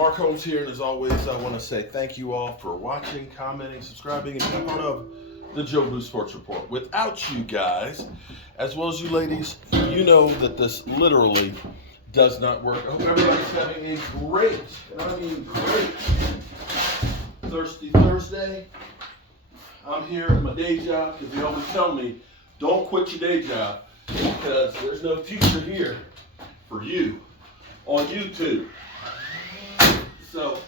Mark Holmes here, and as always, I want to say thank you all for watching, commenting, subscribing, and being part of the Joe Blue Sports Report. Without you guys, as well as you ladies, you know that this literally does not work. I hope everybody's having a great, and I mean great, Thirsty Thursday. I'm here at my day job because they always tell me, don't quit your day job because there's no future here for you on YouTube. So,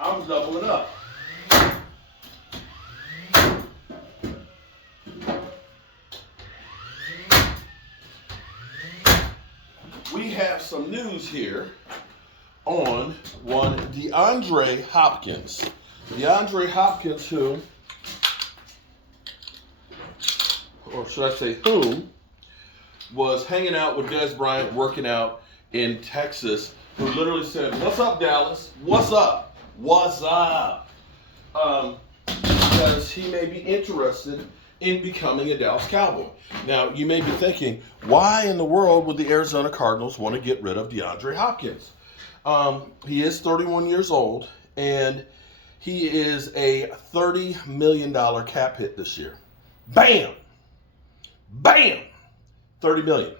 I'm doubling up. We have some news here on one DeAndre Hopkins. DeAndre Hopkins, who, or should I say whom, was hanging out with Dez Bryant, working out in Texas, who literally said, "What's up, Dallas? What's up? What's up?" Because he may be interested in becoming a Dallas Cowboy. Now, you may be thinking, why in the world would the Arizona Cardinals want to get rid of DeAndre Hopkins? He is 31 years old, and he is a $30 million cap hit this year. Bam! Bam! 30 million.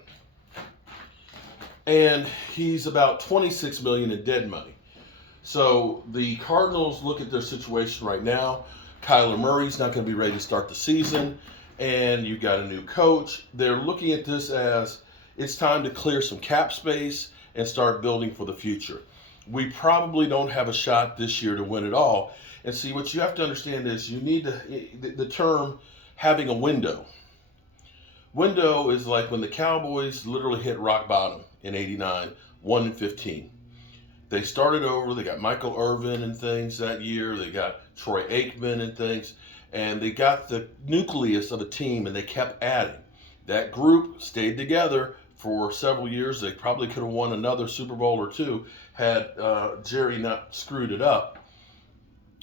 And he's about 26 million in dead money. So the Cardinals look at their situation right now. Kyler Murray's not going to be ready to start the season, and you've got a new coach. They're looking at this as it's time to clear some cap space and start building for the future. We probably don't have a shot this year to win it all. And see, what you have to understand is you need the term having a window. Window is like when the Cowboys literally hit rock bottom in '89, 1-15. They started over. They got Michael Irvin and things that year. They got Troy Aikman and things. And they got the nucleus of a team, and they kept adding. That group stayed together for several years. They probably could have won another Super Bowl or two had Jerry not screwed it up.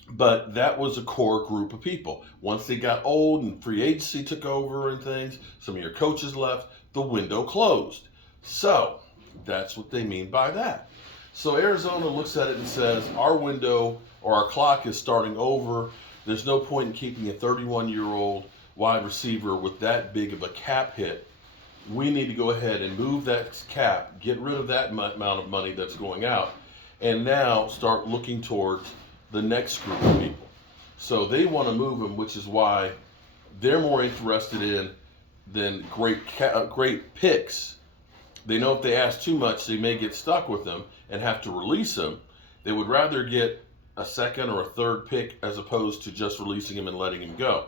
But that was a core group of people. Once they got old and free agency took over and things, some of your coaches left, the window closed. So that's what they mean by that. So Arizona looks at it and says, our window or our clock is starting over. There's no point in keeping a 31-year-old wide receiver with that big of a cap hit. We need to go ahead and move that cap, get rid of that amount of money that's going out, and now start looking towards the next group of people. So they want to move him, which is why they're more interested in than great picks. They know if they ask too much, they may get stuck with them and have to release him. They would rather get a second or a third pick as opposed to just releasing him and letting him go.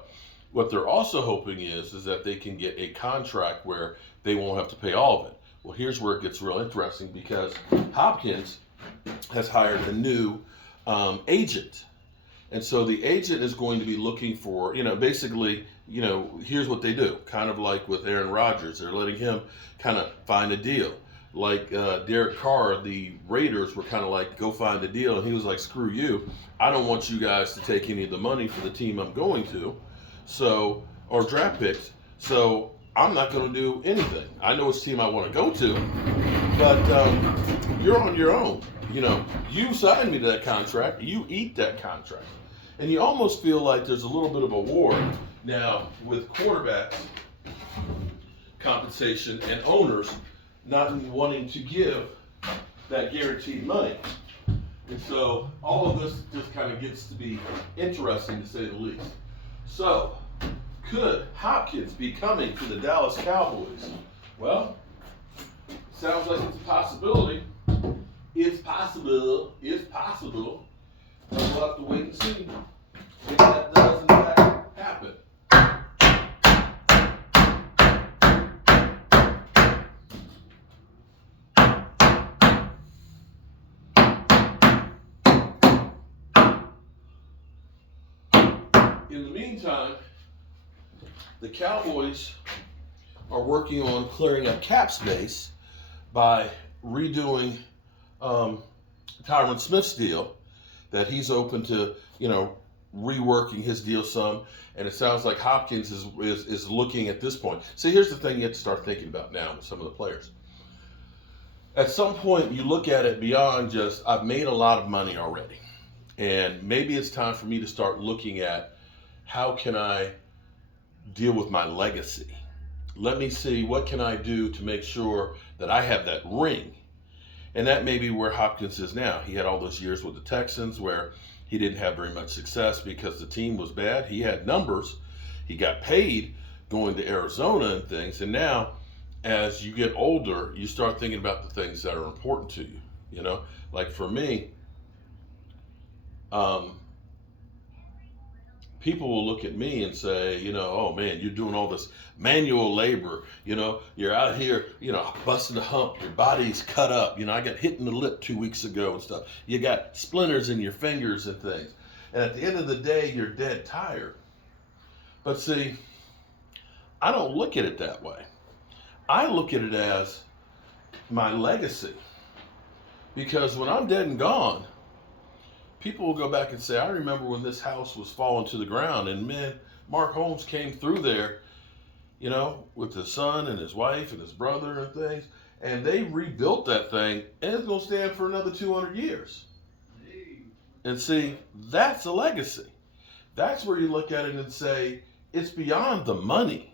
What they're also hoping is that they can get a contract where they won't have to pay all of it. Well, here's where it gets real interesting because Hopkins has hired a new agent. And so the agent is going to be looking for, basically, here's what they do. Kind of like with Aaron Rodgers. They're letting him kind of find a deal. Like Derek Carr, the Raiders were kind of like, go find a deal. And he was like, screw you. I don't want you guys to take any of the money for the team I'm going to. So, or draft picks. So I'm not going to do anything. I know which team I want to go to, but you're on your own. You signed me to that contract. You eat that contract. And you almost feel like there's a little bit of a war now with quarterbacks compensation and owners not wanting to give that guaranteed money. And so all of this just kind of gets to be interesting, to say the least. So, could Hopkins be coming to the Dallas Cowboys? Well, sounds like it's a possibility. It's possible. It's possible. But we'll have to wait and see if that does in fact happen. In the meantime, the Cowboys are working on clearing up cap space by redoing Tyron Smith's deal, that he's open to, reworking his deal some. And it sounds like Hopkins is looking at this point. See, here's the thing you have to start thinking about now with some of the players. at some point you look at it beyond just, I've made a lot of money already. And maybe it's time for me to start looking at how can I deal with my legacy? Let me see what can I do to make sure that I have that ring. And that may be where Hopkins is now. He had all those years with the Texans where he didn't have very much success because the team was bad. He had numbers. He got paid going to Arizona and things. And now, as you get older, you start thinking about the things that are important to you. You know, like for me, people will look at me and say, you know, oh man, you're doing all this manual labor. You know, you're out here, you know, busting a hump. Your body's cut up. You know, I got hit in the lip 2 weeks ago and stuff. You got splinters in your fingers and things. And at the end of the day, you're dead tired. But see, I don't look at it that way. I look at it as my legacy. Because when I'm dead and gone, people will go back and say, I remember when this house was falling to the ground, and man, Mark Holmes came through there, you know, with his son and his wife and his brother and things, and they rebuilt that thing, and it's going to stand for another 200 years. And see, that's a legacy. That's where you look at it and say, it's beyond the money.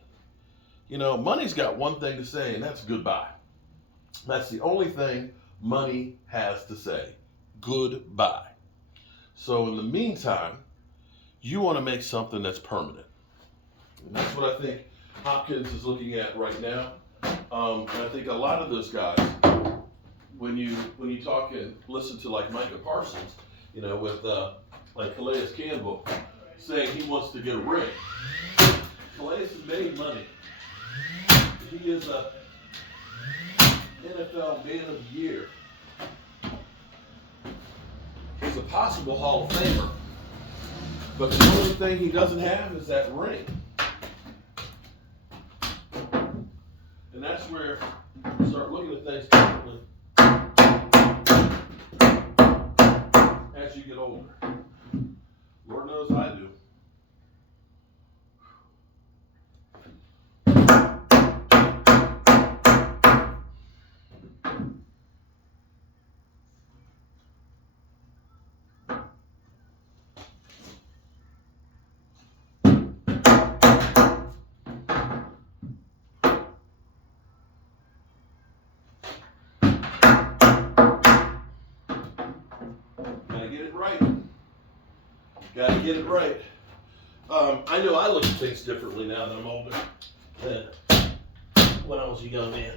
You know, money's got one thing to say, and that's goodbye. That's the only thing money has to say. Goodbye. So in the meantime, you want to make something that's permanent. And that's what I think Hopkins is looking at right now. And I think a lot of those guys, when you talk and listen to like Micah Parsons, you know, with like Calais Campbell saying he wants to get a ring. Calais has made money. He is a NFL Man of the Year. He's a possible Hall of Famer, but the only thing he doesn't have is that ring. And that's where you start looking at things differently as you get older. Lord knows I do. Gotta get it right. I know I look at things differently now that I'm older than when I was a young man.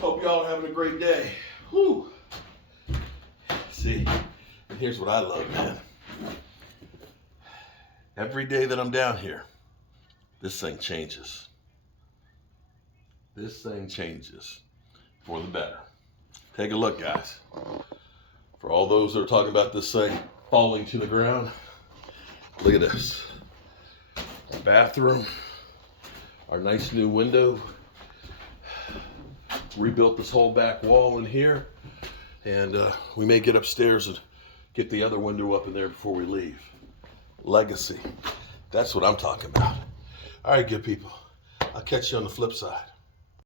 Hope y'all are having a great day. Whew. See, and here's what I love, man. Every day that I'm down here, this thing changes. This thing changes for the better. Take a look, guys. For all those that are talking about this thing falling to the ground, look at this. Our bathroom, our nice new window. Rebuilt this whole back wall in here. And we may get upstairs and get the other window up in there before we leave. Legacy. That's what I'm talking about. All right, good people. I'll catch you on the flip side.